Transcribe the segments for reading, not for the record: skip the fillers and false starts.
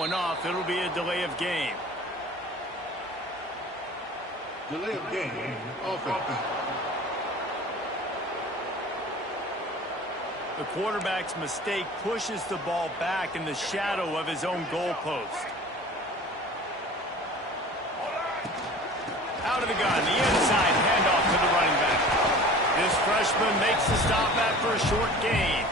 one off. It'll be a delay of game. Delay of game, offense. The quarterback's mistake pushes the ball back in the shadow of his own goalpost. Out of the gun, the inside handoff to the running back. This freshman makes the stop after a short gain.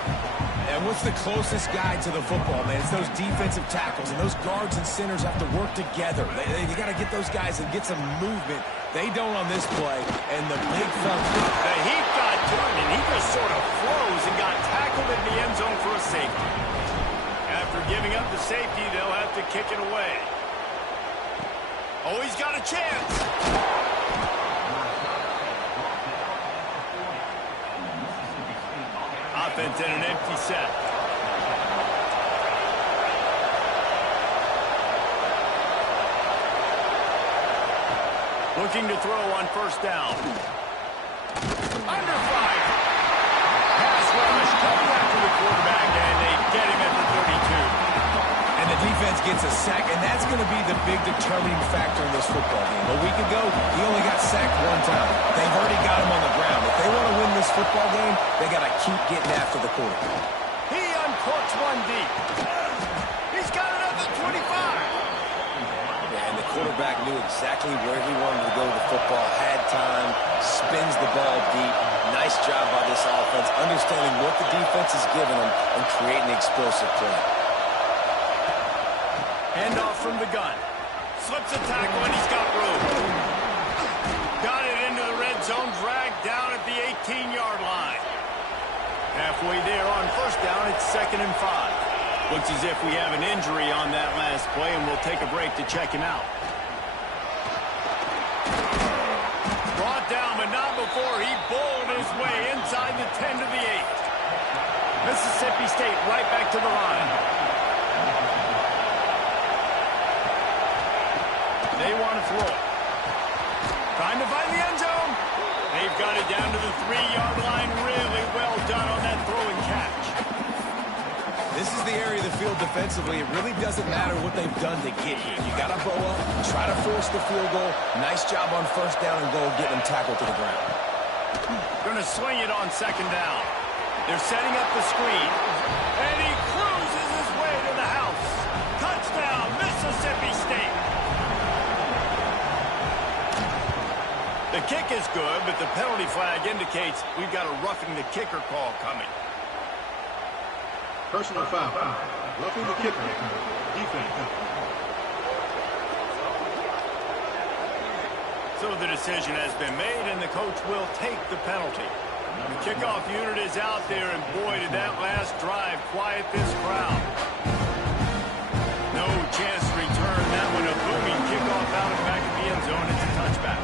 And what's the closest guy to the football, man? It's those defensive tackles, and those guards and centers have to work together. You got to get those guys and get some movement. They don't on this play, and the big fella. The heat got to him, and he just sort of froze and got tackled in the end zone for a safety. After giving up the safety, they'll have to kick it away. Oh, he's got a chance. Offense in an empty set. Looking to throw on first down. Under fire. Pass rush coming after the quarterback, and they get him at the 32. And the defense gets a sack, and that's going to be the big determining factor in this football game. A week ago, he only got sacked one time. They've already got him on the ground. If they want to win this football game, they got to keep getting after the quarterback. He uncorks one deep. He's got it at the 25. And the quarterback knew exactly where he wanted to go with the football, had time, spins the ball deep. Nice job by this offense, understanding what the defense is giving them and creating explosive play. Handoff from the gun. Slips a tackle, and he's got room. Got it into the red zone, dragged down at the 18-yard line. Halfway there on first down, it's 2nd and 5. Looks as if we have an injury on that last play, and we'll take a break to check him out. Brought down, but not before he bowled his way inside the 10 to the 8. Mississippi State right back to the line. They want to throw it. Trying to find the end zone. They've got it down to the 3-yard line. Really well done on that throw and catch. This is the area of the field defensively. It really doesn't matter what they've done to get here. You got to bow up, try to force the field goal. Nice job on first down and goal, getting them tackled to the ground. Going to swing it on 2nd down. They're setting up the screen. And he cruises his way to the house. Touchdown, Mississippi State. The kick is good, but the penalty flag indicates we've got a roughing the kicker call coming. Personal foul. Roughing the kicker. Defense. So the decision has been made, and the coach will take the penalty. The kickoff unit is out there, and boy, did that last drive quiet this crowd. No chance to return that one. A booming kickoff out and back in the end zone. It's a touchback.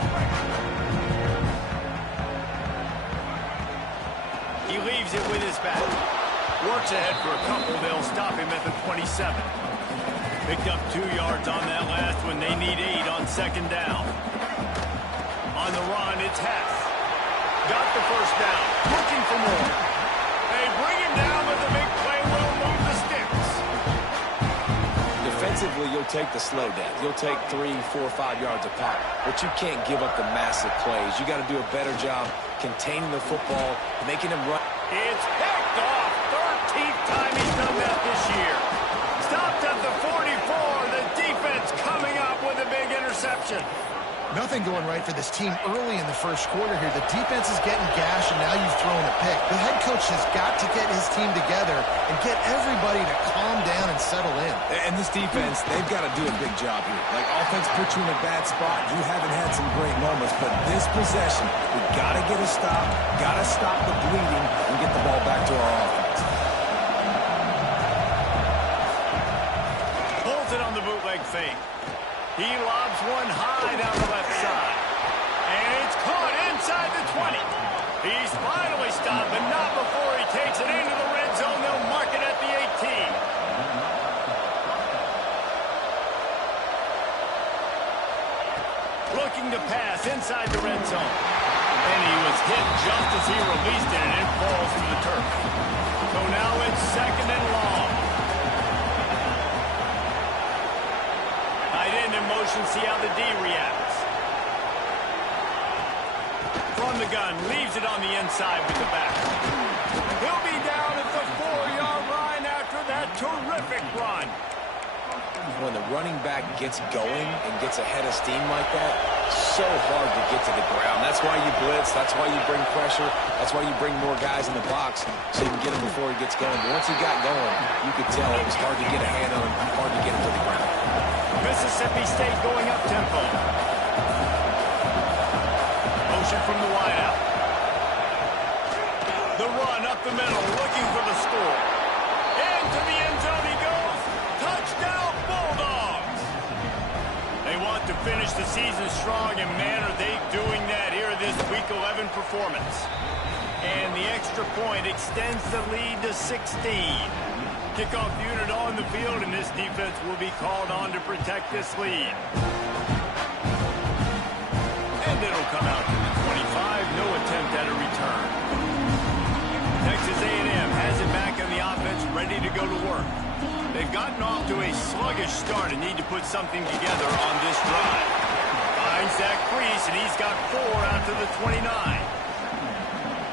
He leaves it with his back. Works ahead for a couple. They'll stop him at the 27. Picked up 2 yards on that last one. They need 8 on 2nd down. On the run, it's Hess. Got the first down. Looking for more. They bring him down, but the big play will move the sticks. Defensively, you'll take the slow down. You'll take 3, 4, 5 yards of pop. But you can't give up the massive plays. You got to do a better job containing the football, making him run. It's picked off. 13th time he's done that this year. Stopped at the 44. The defense coming up with a big interception. Nothing going right for this team early in the first quarter here. The defense is getting gashed, and now you've thrown a pick. The head coach has got to get his team together and get everybody to calm down and settle in. And this defense, they've got to do a big job here. Like, offense put you in a bad spot. You haven't had some great moments, but this possession, we got to get a stop, got to stop the bleeding, and get the ball back to our offense. Pulls it on the bootleg fake. He lobs one high down the left side. And it's caught inside the 20. He's finally stopped, but not before he takes it into the red zone. They'll mark it at the 18. Looking to pass inside the red zone. And he was hit just as he released it, and it falls to the turf. So now it's 2nd and long. in motion, see how the D reacts. From the gun, leaves it on the inside with the back. He'll be down at the 4-yard line after that terrific run. When the running back gets going and gets ahead of steam like that, so hard to get to the ground. That's why you blitz. That's why you bring pressure. That's why you bring more guys in the box so you can get him before he gets going. But once he got going, you could tell it was hard to get a hand on him, hard to get him to the ground. Mississippi State going up tempo. Motion from the wideout. The run up the middle, looking for the score. Into the end zone he goes. Touchdown, Bulldogs! They want to finish the season strong, and man, are they doing that here in this Week 11 performance. And the extra point extends the lead to 16. Kickoff unit on the field, and this defense will be called on to protect this lead. And it'll come out to the 25. No attempt at a return. Texas A&M has it back on the offense, ready to go to work. They've gotten off to a sluggish start and need to put something together on this drive. Finds Zach Priest, and he's got 4 out to the 29.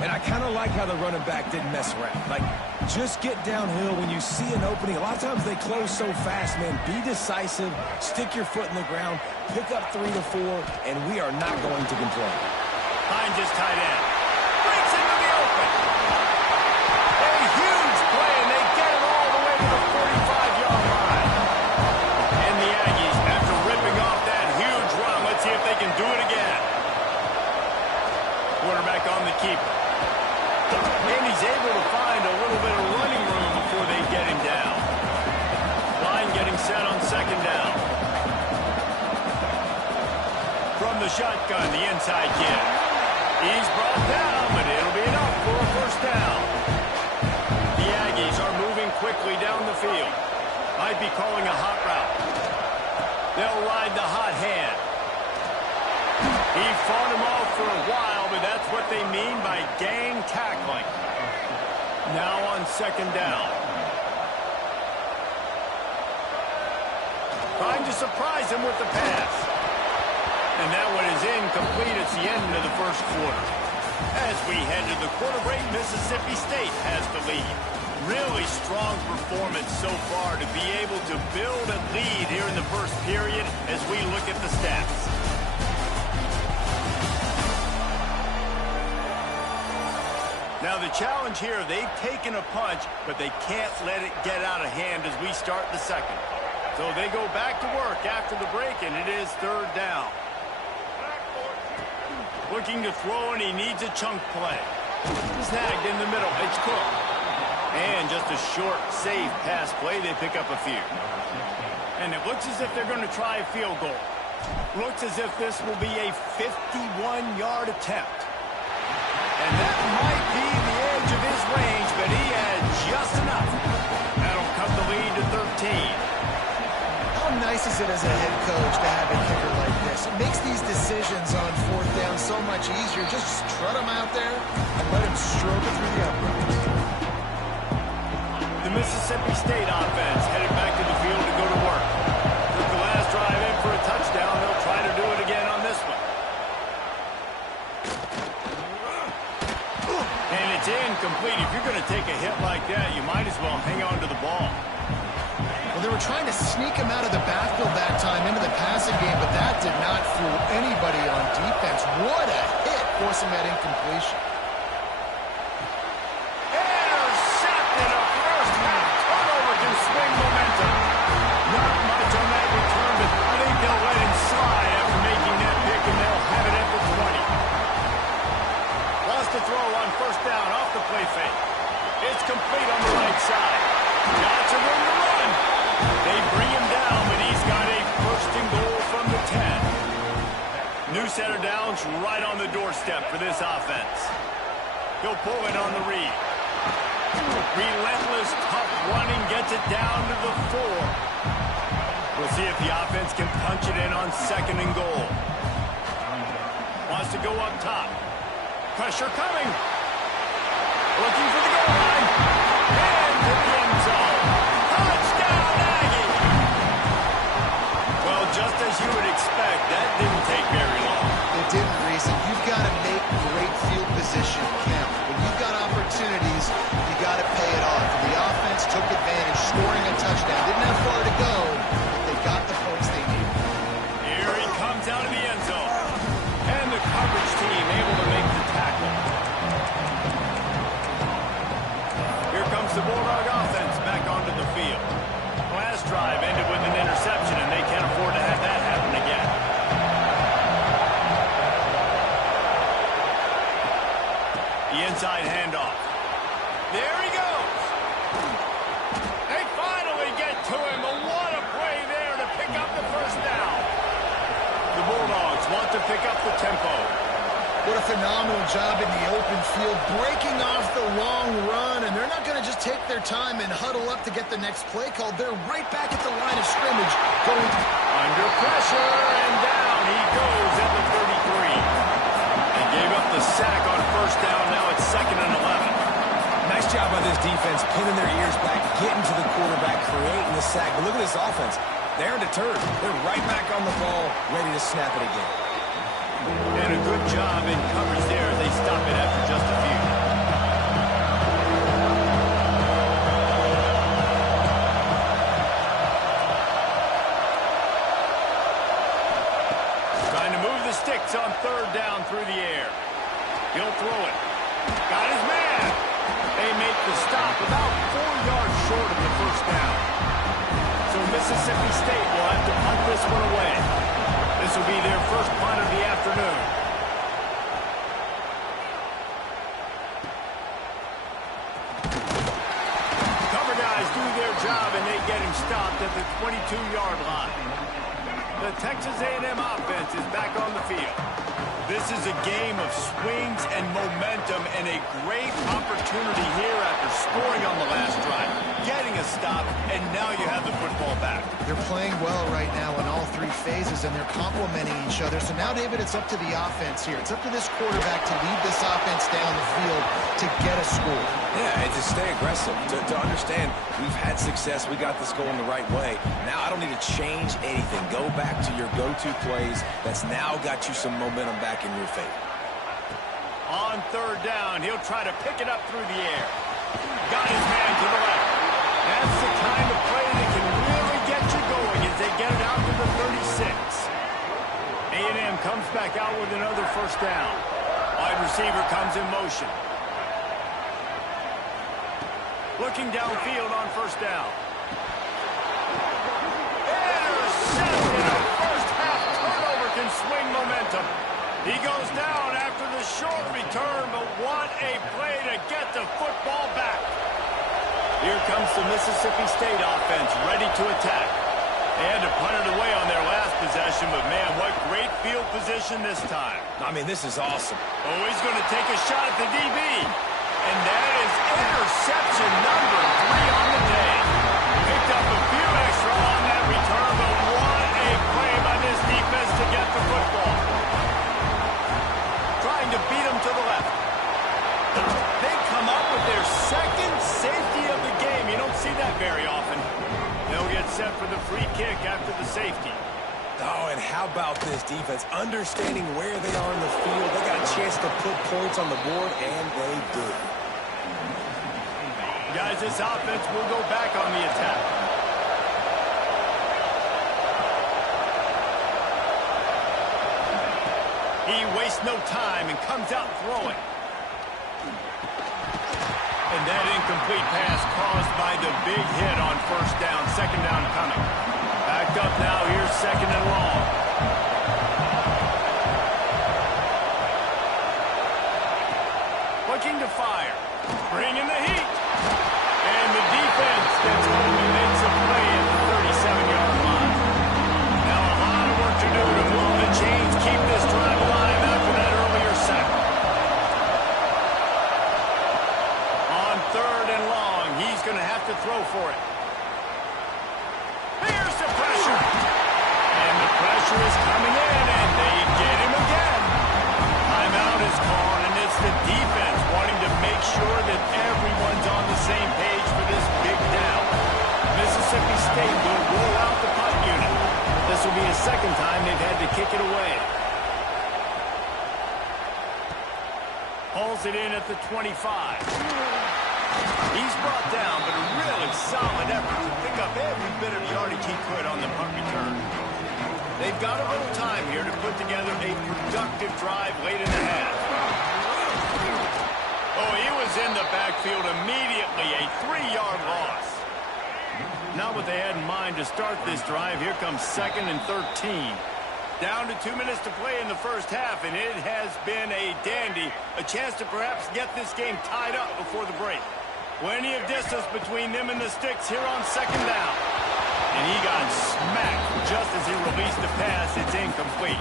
And I kind of like how the running back didn't mess around. Like, just get downhill when you see an opening. A lot of times they close so fast, man. Be decisive, stick your foot in the ground, pick up 3 to 4, and we are not going to complain. Finds his tight end. Breaks into the open. A huge play, and they get it all the way to the 45-yard line. And the Aggies, after ripping off that huge run, let's see if they can do it again. Quarterback on the keeper. And he's able to find a little bit of running room before they get him down. Line getting set on second down. From the shotgun, the inside kid. He's brought down, but it'll be enough for a first down. The Aggies are moving quickly down the field. Might be calling a hot route. They'll ride the hot hand. He fought him off for a while, but that's what they mean by gang tackling. Now on second down. Trying to surprise him with the pass. And that one is incomplete. It's the end of the first quarter. As we head to the quarter break, Mississippi State has the lead. Really strong performance so far to be able to build a lead here in the first period as we look at the stats. Now the challenge here, they've taken a punch, but they can't let it get out of hand as we start the second. So they go back to work after the break, and it is third down. Looking to throw, and he needs a chunk play. Snagged in the middle. It's Cook. And just a short, safe pass play. They pick up a few. And it looks as if they're going to try a field goal. Looks as if this will be a 51-yard attempt. And that might be the edge of his range, but he had just enough. That'll cut the lead to 13. How nice is it as a head coach to have a kicker like this? It makes these decisions on fourth down so much easier. Just trot him out there and let him stroke it through the uprights. The Mississippi State offense headed back to the field to go to work. Took the last drive in for a touchdown. They'll try to do it again on this one. And it's incomplete. If you're going to take a hit like that, you might as well hang on to the ball. Well, they were trying to sneak him out of the backfield that time into the passing game, but that did not fool anybody on defense. What a hit, forcing that incompletion. Intercepted, a first half turnover can swing momentum. Not much on that return, but I think they'll let him slide after making that pick, and they'll have it at the 20. Lost the throw on first down off the play fake. It's complete on the right side. Lots of room to run. They bring him down, but he's got a first and goal from the 10. New set of downs right on the doorstep for this offense. He'll pull it on the read. Relentless, tough running gets it down to the 4. We'll see if the offense can punch it in on second and goal. Wants to go up top. Pressure coming. Looking for the goal line. And to the end zone. Touchdown, Aggie! Well, just as you expect. That didn't take very long. It didn't, Reese. And you've got to make great field position count. When you've got opportunities, you got to pay it off. And the offense took advantage, scoring a touchdown. Didn't have far to go, but they got the points they needed. Here he comes out of the end zone. And the coverage team able to make the tackle. Here comes the Bulldog offense back onto the field. Last drive ended with an interception, and they can't afford to have that happen again. The inside handoff. There he goes. They finally get to him. What a play there to pick up the first down. The Bulldogs want to pick up the tempo. What a phenomenal job in the open field, breaking off the long run, and they're not going to just take their time and huddle up to get the next play called. They're right back at the line of scrimmage. Going under pressure, and down he goes at the 33. They gave up the sack on first down. Now it's 2nd and 11. Nice job by this defense, pinning their ears back, getting to the quarterback, creating the sack. But look at this offense. They're deterred. They're right back on the ball, ready to snap it again. And a good job in coverage there. They stop it after just a few. Trying to move the sticks on 3rd down through the air. He'll throw it. Got his man. They make the stop about 4 yards short of the first down. So Mississippi State will have to punt this one away. This will be their first punt of the afternoon. Cover guys do their job, and they get him stopped at the 22-yard line. The Texas A&M offense is back on the field. This is a game of swings and momentum, and a great opportunity here after scoring on the last drive, getting a stop, and now you have the football back. They're playing well right now in all 3 phases, and they're complementing each other. So now, David, it's up to the offense here. It's up to this quarterback to lead this offense down the field to get a score. Yeah, and to stay aggressive, to understand we've had success, we got this going the right way. Now I don't need to change anything. Go back to your go-to plays. That's now got you some momentum back in your favor. On 3rd down, he'll try to pick it up through the air. Got his man to the left. That's the kind of play that can really get you going as they get it out to the 36. A&M comes back out with another first down. Wide receiver comes in motion. Looking downfield on first down. Intercepted. A first half turnover can swing momentum. He goes down after the short return, but what a play to get the football back. Here comes the Mississippi State offense ready to attack. They had to punt it away on their last possession, but man, what great field position this time. I mean, this is awesome. Oh, he's going to take a shot at the DB. And that is interception number 3 on the day. Picked up a few extra on that return, but what a play by this defense to get the football. Trying to beat him to the left. They come up with their 2nd safety of the game. You don't see that very often. They'll get set for the free kick after the safety. Oh, and how about this defense? Understanding where they are in the field. They got a chance to put points on the board, and they do. Guys, this offense will go back on the attack. He wastes no time and comes out throwing. And that incomplete pass caused by the big hit on first down. 2nd down coming. Backed up now. Here's 2nd and long. Looking to fire. Bringing the heat. And the defense gets home and makes a play at the 37-yard line. Now a lot of work to do to move the chains, keep this drive alive after that earlier sack. On 3rd and long, he's going to have to throw for it. Here's the pressure. And the pressure is coming in, and they get him again. Timeout is called, and it's the defense wanting to make sure that everyone's on the same page for this big down. Mississippi Pulls it in at the 25. He's brought down, but a really solid effort to pick up every bit of yardage he could on the punt return. They've got a little time here to put together a productive drive late in the half. Oh, he was in the backfield immediately, a 3-yard loss. Not what they had in mind to start this drive. Here comes 2nd and 13. Down to 2 minutes to play in the first half, and it has been a dandy. A chance to perhaps get this game tied up before the break. Plenty of distance between them and the sticks here on 2nd down. And he got smacked just as he released the pass. It's incomplete.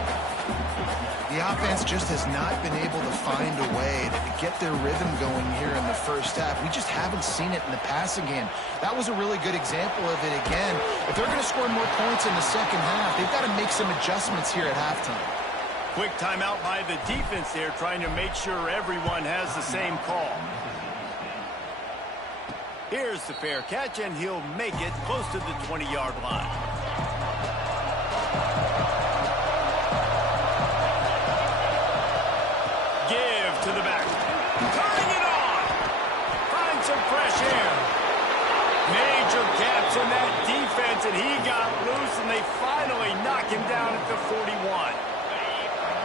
The offense just has not been able to find a way to get their rhythm going here in the first half. We just haven't seen it in the passing game. That was a really good example of it again. If they're going to score more points in the second half, they've got to make some adjustments here at halftime. Quick timeout by the defense there, trying to make sure everyone has the same call. Here's the fair catch, and he'll make it close to the 20-yard line. Give to the back. Turning it on. Find some fresh air. Major gaps in that defense, and he got loose, and they finally knock him down at the 41.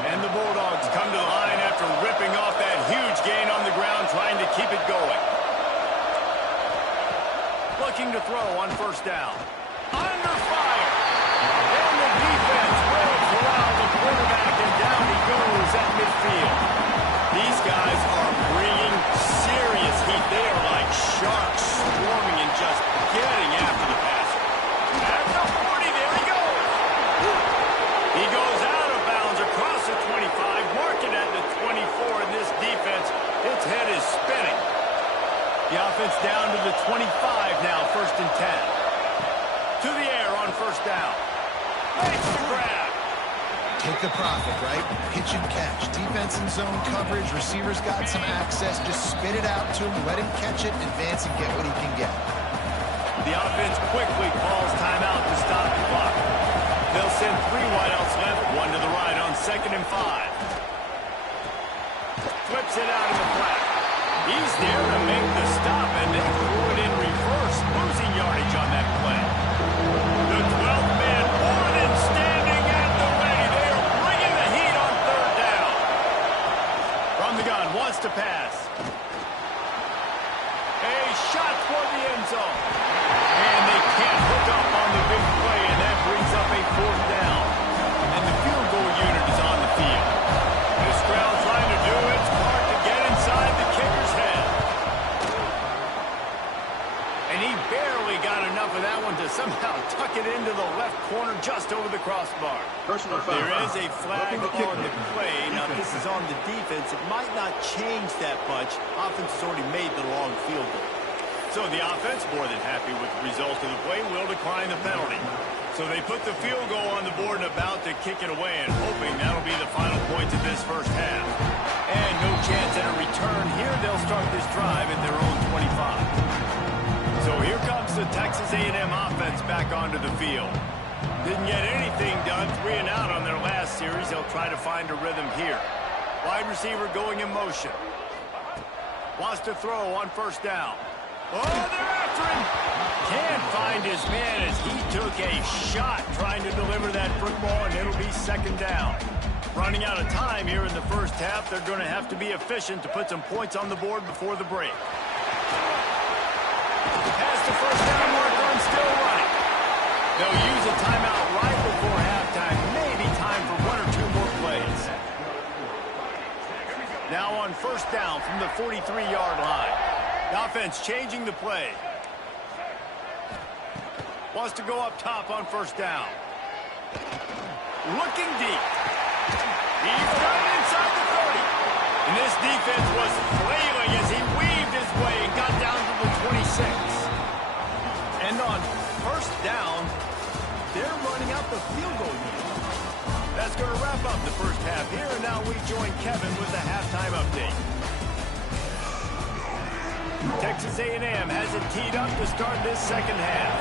And the Bulldogs come to the line after ripping off that huge gain on the ground, trying to keep it going. Looking to throw on 1st down. Under fire. And the defense rolls around the quarterback, and down he goes at midfield. These guys are bringing serious heat. They are like sharks swarming and just getting after the passer. At the 40, there he goes. He goes out of bounds across the 25, marking at the 24, and this defense, its head is spinning. The offense down to the 25 now, 1st and 10. To the air on 1st down. Makes the grab. Take the profit, right? Pitch and catch. Defense in zone coverage. Receivers got some access. Just spit it out to him. Let him catch it, advance, and get what he can get. The offense quickly calls timeout to stop the clock. They'll send 3 wideouts left, 1 to the right on 2nd and 5. Flips it out in the flat. He's there to make the stop, and they threw it in reverse, losing yardage on that play. The 12th man on and standing at the ready. They are bringing the heat on 3rd down. From the gun, wants to pass. A shot for the end zone. And they can't hook up on the big play, and that brings up a 4th down. And the field goal unit is on the field. This crowd trying to do its part to get inside the kicker's head. And he barely got enough of that one to somehow tuck it into the left corner just over the crossbar. Personal foul. There is a flag Roughing the kicker. on the play. Now, this is on the defense. It might not change that much. Offense has already made the long field goal. So the offense, more than happy with the result of the play, will decline the penalty. So they put the field goal on the board and about to kick it away, and hoping that'll be the final points of this first half. And no chance at a return here. They'll start this drive at their own 25. So here comes the Texas A&M offense back onto the field. Didn't get anything done, 3 and out on their last series. They'll try to find a rhythm here. Wide receiver going in motion. Wants to throw on 1st down. Oh, they're after him. Can't find his man as he took a shot trying to deliver that football, and it'll be 2nd down. Running out of time here in the first half. They're going to have to be efficient to put some points on the board before the break. Past the 1st down marker and still running. They'll use a timeout right before halftime. Maybe time for 1 or 2 more plays. Now on 1st down from the 43-yard line. The offense changing the play. Wants to go up top on 1st down. Looking deep. He's got it inside the 30. And this defense was flailing as he weaved his way and got down to the 26. And on 1st down, they're running out the field goal unit. That's going to wrap up the first half here. And now we join Kevin with the halftime update. Texas A&M has it teed up to start this second half.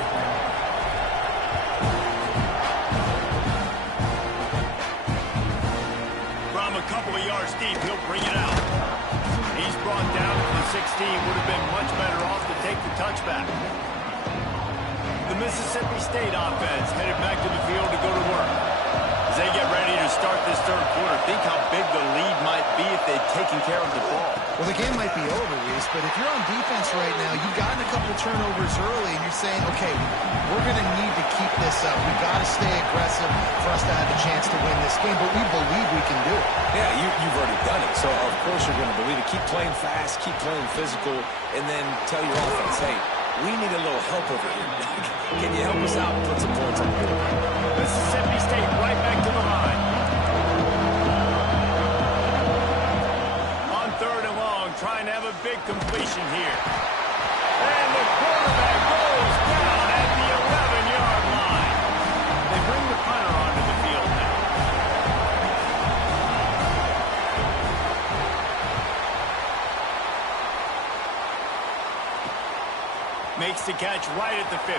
From a couple of yards deep, he'll bring it out. He's brought down to the 16. Would have been much better off to take the touchback. The Mississippi State offense headed back to the field to go to work. As they get ready to start this third quarter, think how big the lead might be if they'd taken care of the ball. Well, the game might be over, Reese, but if you're on defense right now, you've gotten a couple turnovers early, and you're saying, okay, we're going to need to keep this up. We've got to stay aggressive for us to have a chance to win this game, but we believe we can do it. Yeah, you've already done it, so of course you're going to believe it. Keep playing fast, keep playing physical, and then tell your offense, hey, we need a little help over here. Can you help us out and put some points on the board? Mississippi State right back to the line. On 3rd and long, trying to have a big completion here. And the quarterback goes down at the 11-yard line. They bring the punter onto the field now. Makes the catch right at the 50.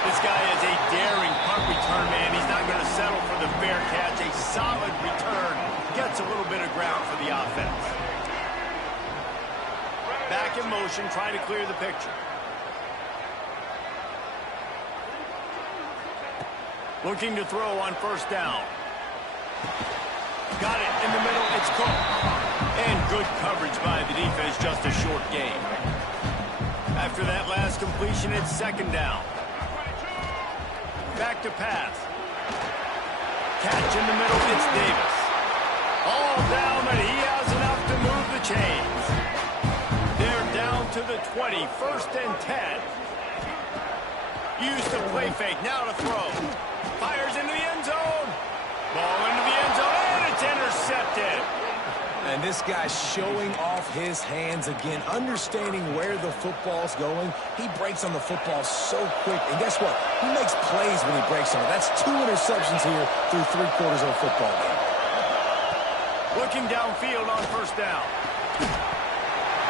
This guy is a daring punt return man. He's not going to settle for the fair catch. A solid return. Gets a little bit of ground for the offense. Back in motion, trying to clear the picture. Looking to throw on 1st down. Got it in the middle. It's Cook. And good coverage by the defense. Just a short gain. After that last completion, it's 2nd down. Back to pass. Catch in the middle, it's Davis. All down, but he has enough to move the chains. They're down to the 20, 1st and 10. Use the play fake, now to throw. Fires into the end zone. Ball into the end zone, and it's intercepted. And this guy's showing off his hands again, understanding where the football's going. He breaks on the football so quick. And guess what? He makes plays when he breaks on it. That's 2 interceptions here through 3 quarters of a football game. Looking downfield on 1st down.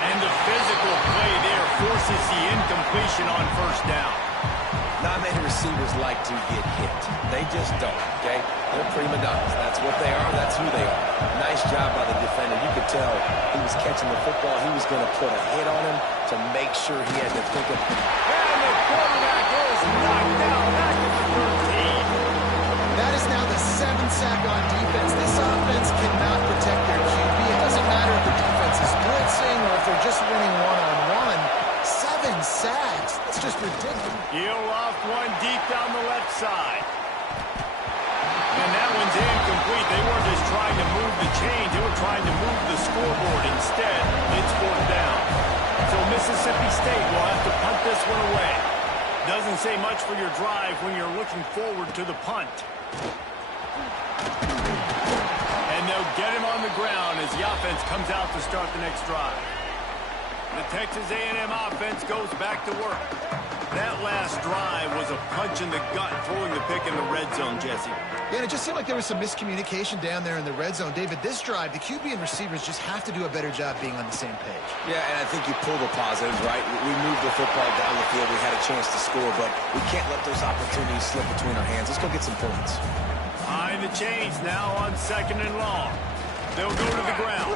And the physical play there forces the incompletion on 1st down. Not many receivers like to get hit. They just don't, okay? They're prima donnas. That's what they are. That's who they are. Nice job by the defender. You could tell he was catching the football. He was going to put a hit on him to make sure he had to pick up. And the quarterback is knocked down back at the 13. That is now the 7th sack on defense. This offense cannot protect their QB. It doesn't matter if the defense is blitzing or if they're just winning one-on-one. 7 sacks. That's just ridiculous. He'll off one deep down the left side. And that one's incomplete. They weren't just trying to move the chains. They were trying to move the scoreboard instead. It's 4th down. So Mississippi State will have to punt this one away. Doesn't say much for your drive when you're looking forward to the punt. And they'll get him on the ground as the offense comes out to start the next drive. The Texas A&M offense goes back to work. That last drive was a punch in the gut, throwing the pick in the red zone, Jesse. Yeah, and it just seemed like there was some miscommunication down there in the red zone. David, this drive, the QB and receivers just have to do a better job being on the same page. Yeah, and I think you pull the positives, right? We moved the football down the field. We had a chance to score, but we can't let those opportunities slip between our hands. Let's go get some points. Behind the chains now on 2nd and long. They'll go to the ground.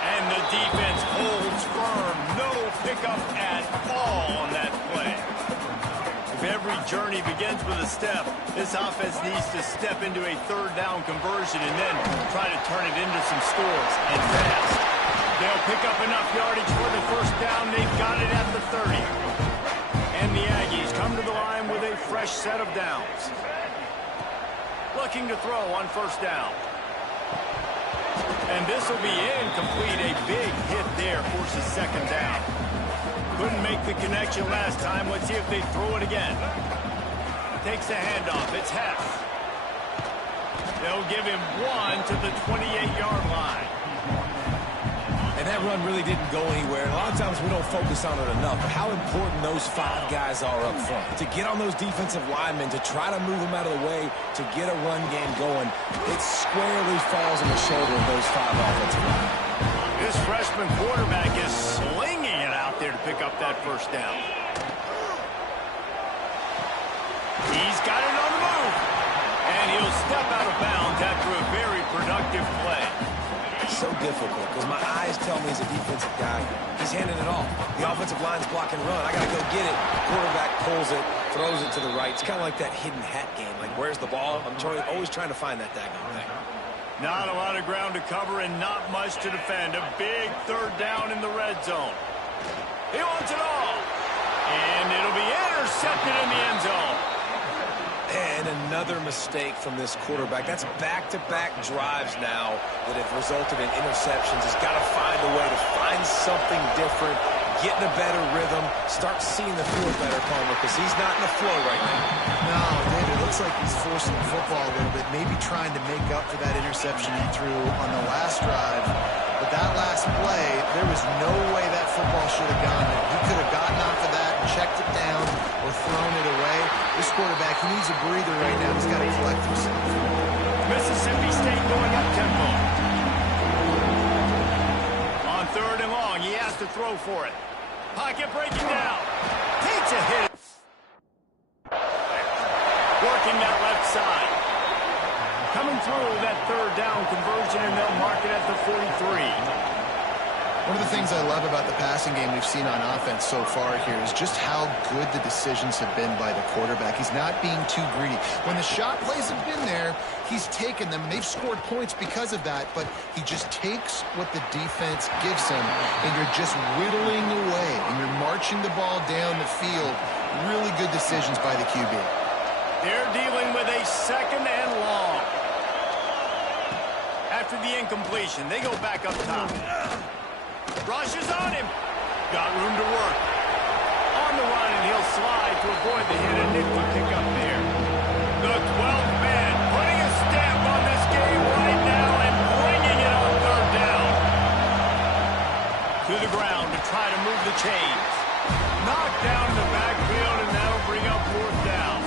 And the defense holds firm. No pickup at all on that play. If every journey begins with a step, this offense needs to step into a 3rd down conversion and then try to turn it into some scores, and fast. They'll pick up enough yardage for the 1st down. They've got it at the 30. And the Aggies come to the line with a fresh set of downs. Looking to throw on 1st down. And this will be incomplete. A big hit there forces 2nd down. Couldn't make the connection last time. Let's see if they throw it again. Takes the handoff. It's Hess. They'll give him 1 to the 28-yard line. And that run really didn't go anywhere. A lot of times we don't focus on it enough, but how important those 5 guys are up front. To get on those defensive linemen, to try to move them out of the way, to get a run game going, it squarely falls on the shoulder of those 5 offensive linemen. This freshman quarterback is slinging it out there to pick up that 1st down. He's got it on the move. And he'll step out of bounds after a very productive play. So difficult because my eyes tell me as a defensive guy, he's handing it off. The offensive line's blocking run. I got to go get it. Quarterback pulls it, throws it to the right. It's kind of like that hidden hat game. Like, where's the ball? I'm always trying to find that daggone thing. Not a lot of ground to cover and not much to defend. A big third down in the red zone. He wants it all. And it'll be intercepted in the end zone. And another mistake from this quarterback. That's back-to-back drives now that have resulted in interceptions. He's got to find a way to find something different, get in a better rhythm, start seeing the field better, Palmer, because he's not in the flow right now. No, David, it looks like he's forcing the football a little bit, maybe trying to make up for that interception he threw on the last drive. But that last play, there was no way that football should have gone there. He could have gotten off of that, checked it down, or thrown it away. This quarterback, he needs a breather right now. He's got to collect himself. Mississippi State going up tempo. On third and long, he has to throw for it. Pocket breaking down. Takes a hit. Working that left side. Coming through that third down conversion, and they'll mark it at the 43. One of the things I love about the passing game we've seen on offense so far here is just how good the decisions have been by the quarterback. He's not being too greedy. When the shot plays have been there, he's taken them. They've scored points because of that, but he just takes what the defense gives him, and you're just whittling away, and you're marching the ball down the field. Really good decisions by the QB. They're dealing with a second and long. After the incompletion, they go back up top. Rush is on him. Got room to work. On the run, and he'll slide to avoid the hit. A nifty pick up there. The 12th man putting a stamp on this game right now and bringing it on third down. To the ground to try to move the chains. Knocked down in the backfield, and that'll bring up fourth down.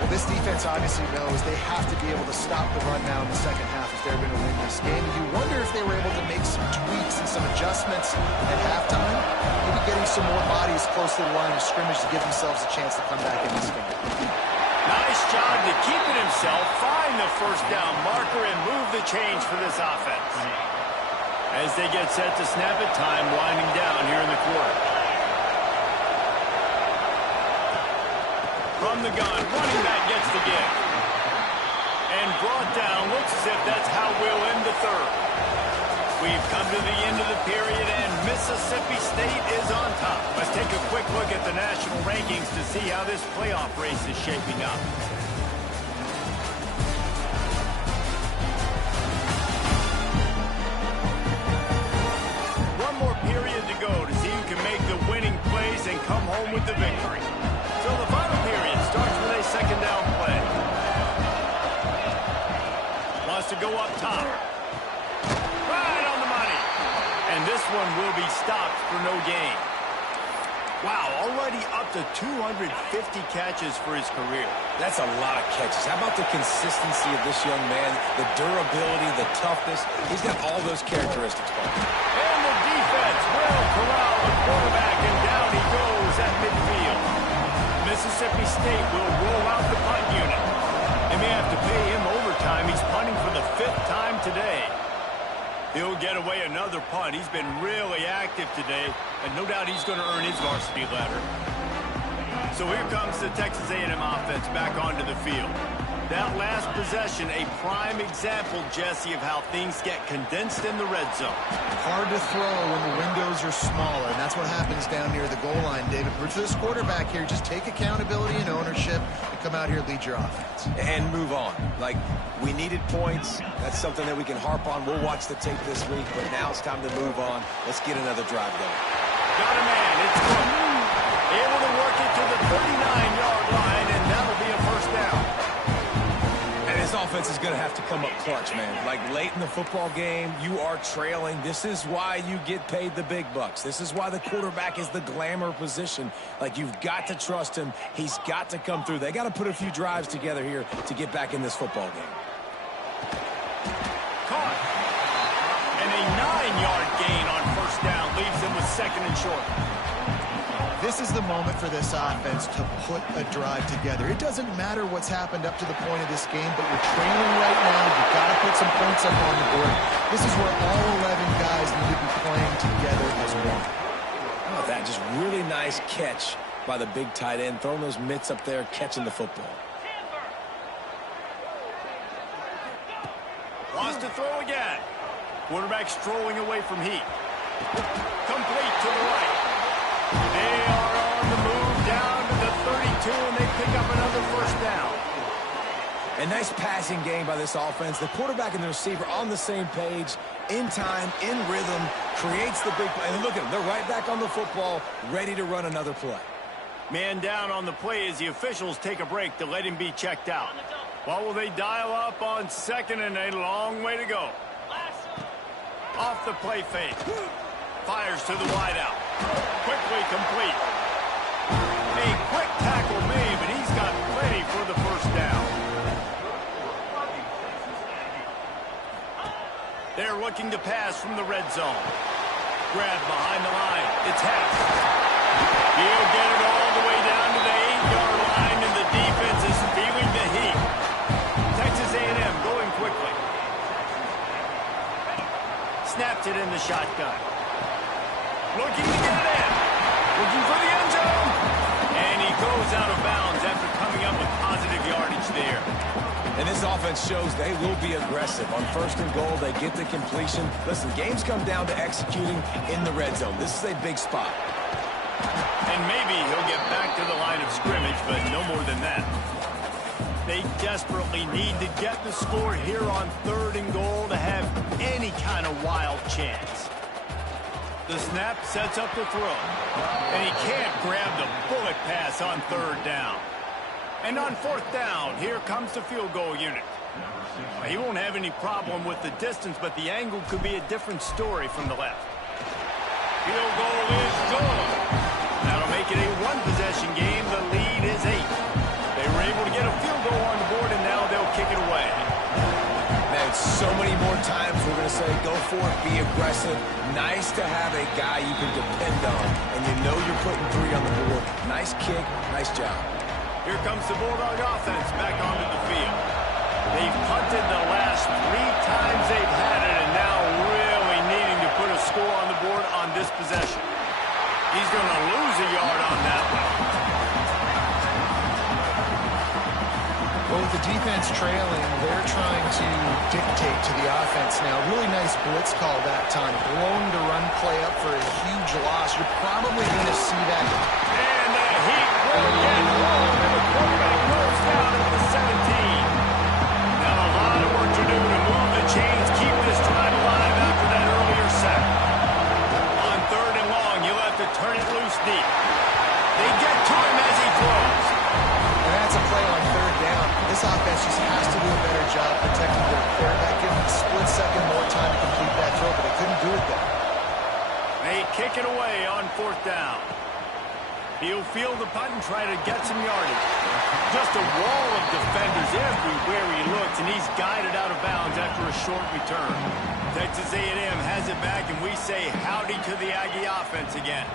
Well, this defense obviously knows they have to be able to stop the run now in the second half if they're going to win this game. And you wonder if they were able to make some tweaks and some adjustments at halftime, maybe getting some more bodies close to the line of scrimmage to give themselves a chance to come back in this game. Nice job to keep it himself, find the first down marker, and move the change for this offense. As they get set to snap it, time winding down here in the quarter. From the gun, running back gets the give. And brought down, looks as if that's how we'll end the third. We've come to the end of the period, and Mississippi State is on top. Let's take a quick look at the national rankings to see how this playoff race is shaping up. One more period to go to see who can make the winning plays and come home with the victory. So the final period starts with a second down play. Wants to go up top. Right on the money. And this one will be stopped for no gain. Wow, already up to 250 catches for his career. That's a lot of catches. How about the consistency of this young man, the durability, the toughness? He's got all those characteristics, Paul. And the defense will corral the quarterback, and down he goes at midfield. Mississippi State will roll out the punt unit. They may have to pay him overtime. He's punting for the 5th time today. He'll get away another punt. He's been really active today, and no doubt he's going to earn his varsity letter. So here comes the Texas A&M offense back onto the field. That last possession, a prime example, Jesse, of how things get condensed in the red zone. Hard to throw when the windows are smaller, and that's what happens down near the goal line, David. For this quarterback here, just take accountability and ownership and come out here and lead your offense. And move on. Like, we needed points. That's something that we can harp on. We'll watch the tape this week, but now it's time to move on. Let's get another drive going. Got a man. It's Cook. Able to work it to the 39-yard line, and that'll be a first down. This offense is going to have to come up clutch, man. Like, late in the football game, you are trailing. This is why you get paid the big bucks. This is why the quarterback is the glamour position. Like, you've got to trust him. He's got to come through. They got to put a few drives together here to get back in this football game. Caught. And a 9-yard gain on first down leaves them with second and short. This is the moment for this offense to put a drive together. It doesn't matter what's happened up to the point of this game, but you're trailing right now. You've got to put some points up on the board. This is where all 11 guys need to be playing together as one. How about that? Just really nice catch by the big tight end, throwing those mitts up there, catching the football. Wants to throw again. Quarterback strolling away from heat. Complete to the right. They are on the move down to the 32, and they pick up another first down. A nice passing game by this offense. The quarterback and the receiver on the same page, in time, in rhythm, creates the big play. And look at them. They're right back on the football, ready to run another play. Man down on the play as the officials take a break to let him be checked out. What will they dial up on second, and a long way to go. Off the play fake. Fires to the wideout. Quickly complete. A quick tackle made, but he's got plenty for the first down. They're looking to pass from the red zone. Grab behind the line. It's Hess. He'll get it all the way down to the 8-yard line, and the defense is feeling the heat. Texas A&M going quickly. Snaps it in the shotgun. Looking to get it in. Looking for the end zone. And he goes out of bounds after coming up with positive yardage there. And this offense shows they will be aggressive. On first and goal, they get the completion. Listen, games come down to executing in the red zone. This is a big spot. And maybe he'll get back to the line of scrimmage, but no more than that. They desperately need to get the score here on third and goal to have any kind of wild chance. The snap sets up the throw. And he can't grab the bullet pass on third down. And on fourth down, here comes the field goal unit. He won't have any problem with the distance, but the angle could be a different story from the left. Field goal is good. That'll make it a one-possession game. The lead is 8. They were able to get a field goal on the board, and now they'll kick it away. Man, so many more times we're going to say, go for it, be aggressive. Nice to have a guy you can depend on, and you know you're putting 3 on the board. Nice kick, nice job. Here comes the Bulldog offense back onto the field. They've punted the last 3 times they've had it, and now really needing to put a score on the board on this possession. He's going to lose a yard on that one. Well, with the defense trailing, they're trying to dictate to the offense now. Really nice blitz call that time. Blowing the run play up for a huge loss. You're probably going to see that. And the heat will get home, and the quarterback goes down at the 17. Now a lot of work to do to move the chains, keep this drive alive after that earlier sack. On third and long, you'll have to turn it loose deep. They get to him as he throws. And that's a play on third down. This offense just has to do a better job protecting their quarterback, giving him a split second more time to complete that throw, but they couldn't do it there. They kick it away on fourth down. He'll field the punt and try to get some yardage. Just a wall of defenders everywhere he looks, and he's guided out of bounds after a short return. Texas A&M has it back, and we say howdy to the Aggie offense again.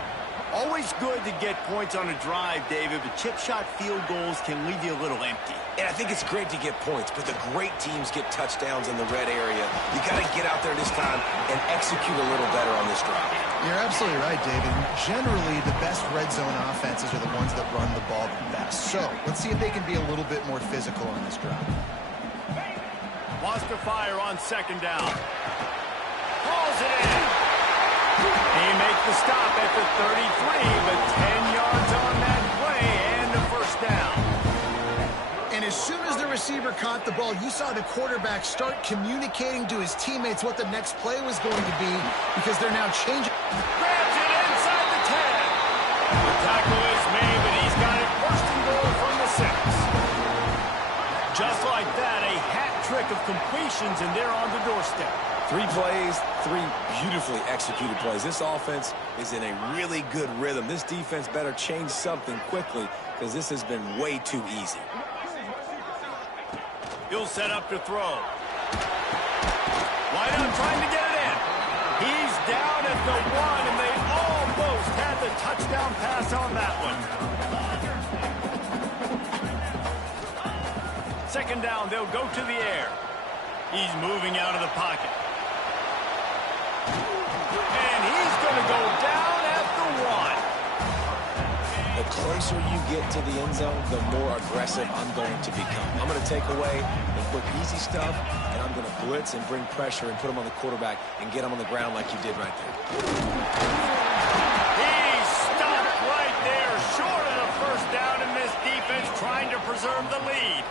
Always good to get points on a drive, David, but chip shot field goals can leave you a little empty. And I think it's great to get points, but the great teams get touchdowns in the red area. You got to get out there this time and execute a little better on this drive. You're absolutely right, David. Generally, the best red zone offenses are the ones that run the ball the best. So, let's see if they can be a little bit more physical on this drive. Wants to fire on second down. Calls it in. He makes the stop at the 33, but 10 yards on that play and the first down. And as soon as the receiver caught the ball, you saw the quarterback start communicating to his teammates what the next play was going to be because they're now changing. Grabs it inside the 10. The tackle is made, but he's got it first and goal from the 6. Just like that, a hat trick of completions, and they're on the doorstep. 3 plays, 3 beautifully executed plays. This offense is in a really good rhythm. This defense better change something quickly because this has been way too easy. He'll set up to throw. Wide out trying to get it in. He's down at the 1, and they almost had the the touchdown pass on that one. Second down, they'll go to the air. He's moving out of the pocket. And he's going to go down at the 1. The closer you get to the end zone, the more aggressive I'm going to become. I'm going to take away the quick, easy stuff, and I'm going to blitz and bring pressure and put him on the quarterback and get him on the ground like you did right there. He's stopped right there, short of the first down in this defense, trying to preserve the lead.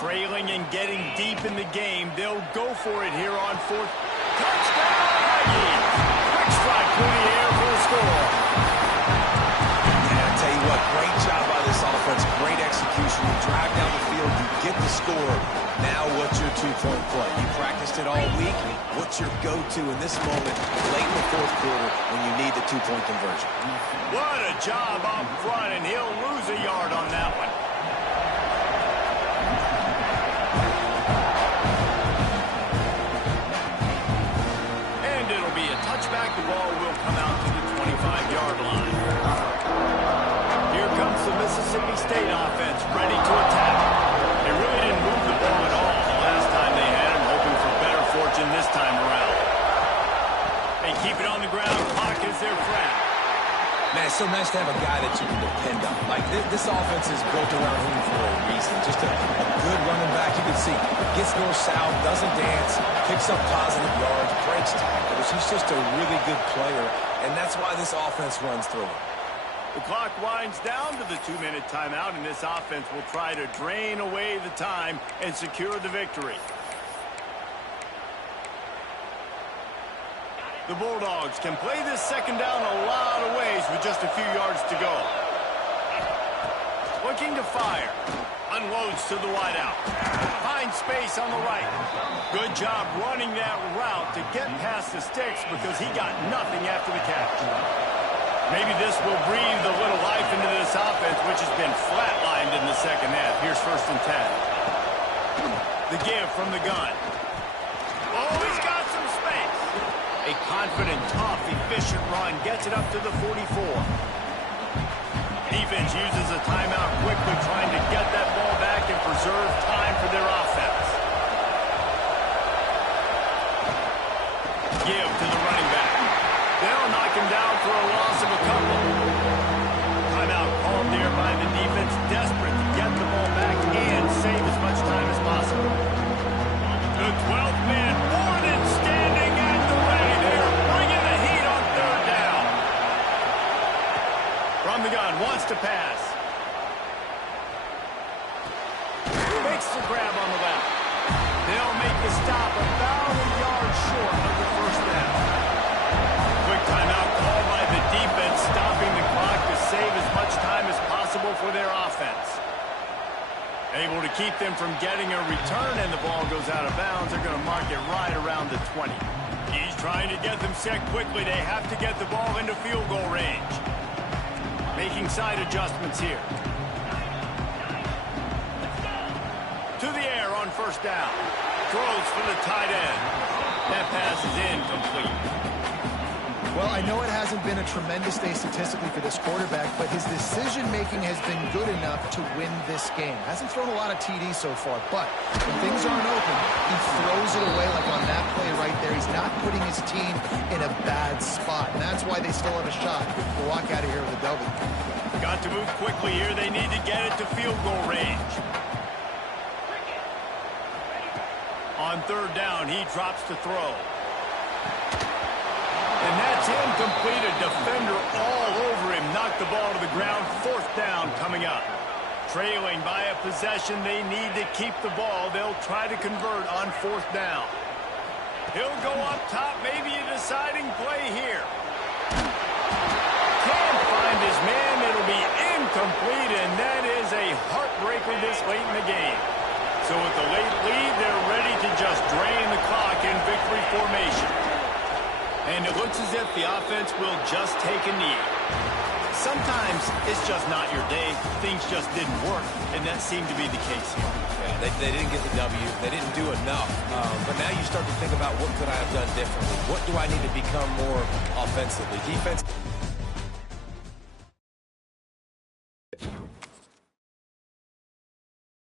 Trailing and getting deep in the game, they'll go for it here on fourth. Touchdown, Aggies! Quick strike through the air for a score. And I tell you what, great job by this offense, great execution. You drive down the field, you get the score. Now what's your two-point play? You practiced it all week. What's your go-to in this moment, late in the fourth quarter, when you need the two-point conversion? What a job up front, and he'll lose a yard on that one. Touchback, the ball will come out to the 25-yard line. Here comes the Mississippi State offense, ready to attack. They really didn't move the ball at all the last time they had him, hoping for better fortune this time around. They keep it on the ground, clock is their friend. Man, it's so nice to have a guy that you can depend on. Like, this offense is built around him for a reason. Just a good running back. You can see, gets north-south, doesn't dance, picks up positive yards, breaks tackles. He's just a really good player, and that's why this offense runs through him. The clock winds down to the 2-minute timeout, and this offense will try to drain away the time and secure the victory. The Bulldogs can play this second down a lot of ways with just a few yards to go. Looking to fire. Unloads to the wideout. Finds space on the right. Good job running that route to get past the sticks because he got nothing after the catch. Maybe this will breathe a little life into this offense, which has been flatlined in the second half. Here's 1st and 10. The give from the gun. Oh, he's got some space. A confident, tough, efficient run gets it up to the 44. Defense uses a timeout quickly, trying to get that ball back and preserve time for their offense. Give to the running back. They'll knock him down for a loss of a couple. Timeout called there by the defense, desperate to get the ball back and save as much time as possible. The 12th man, Borden, standing at the ready. They're bringing the heat on 3rd down. From the gun, wants to pass. Makes the grab on the left. They'll make the stop about a yard short of the 1st down. Quick timeout called by the defense, stopping the clock to save as much time as possible for their offense. Able to keep them from getting a return, and the ball goes out of bounds. They're going to mark it right around the 20. He's trying to get them set quickly. They have to get the ball into field goal range. Making side adjustments here. To the air on 1st down. Throws for the tight end. That pass is incomplete. Well, I know it hasn't been a tremendous day statistically for this quarterback, but his decision-making has been good enough to win this game. Hasn't thrown a lot of TDs so far, but when things aren't open, he throws it away like on that play right there. He's not putting his team in a bad spot, and that's why they still have a shot to walk out of here with a W. Got to move quickly here. They need to get it to field goal range. On 3rd down, he drops to throw. And that's incomplete. A defender all over him. Knocked the ball to the ground. 4th down coming up. Trailing by a possession. They need to keep the ball. They'll try to convert on 4th down. He'll go up top. Maybe a deciding play here. Can't find his man. It'll be incomplete, and that is a heartbreaker this late in the game. So with the late lead, they're ready to just drain the clock in victory formation. And it looks as if the offense will just take a knee. Sometimes it's just not your day. Things just didn't work, and that seemed to be the case here. Yeah, they didn't get the W. They didn't do enough. But now you start to think about what could I have done differently? What do I need to become more offensively? Defense. it.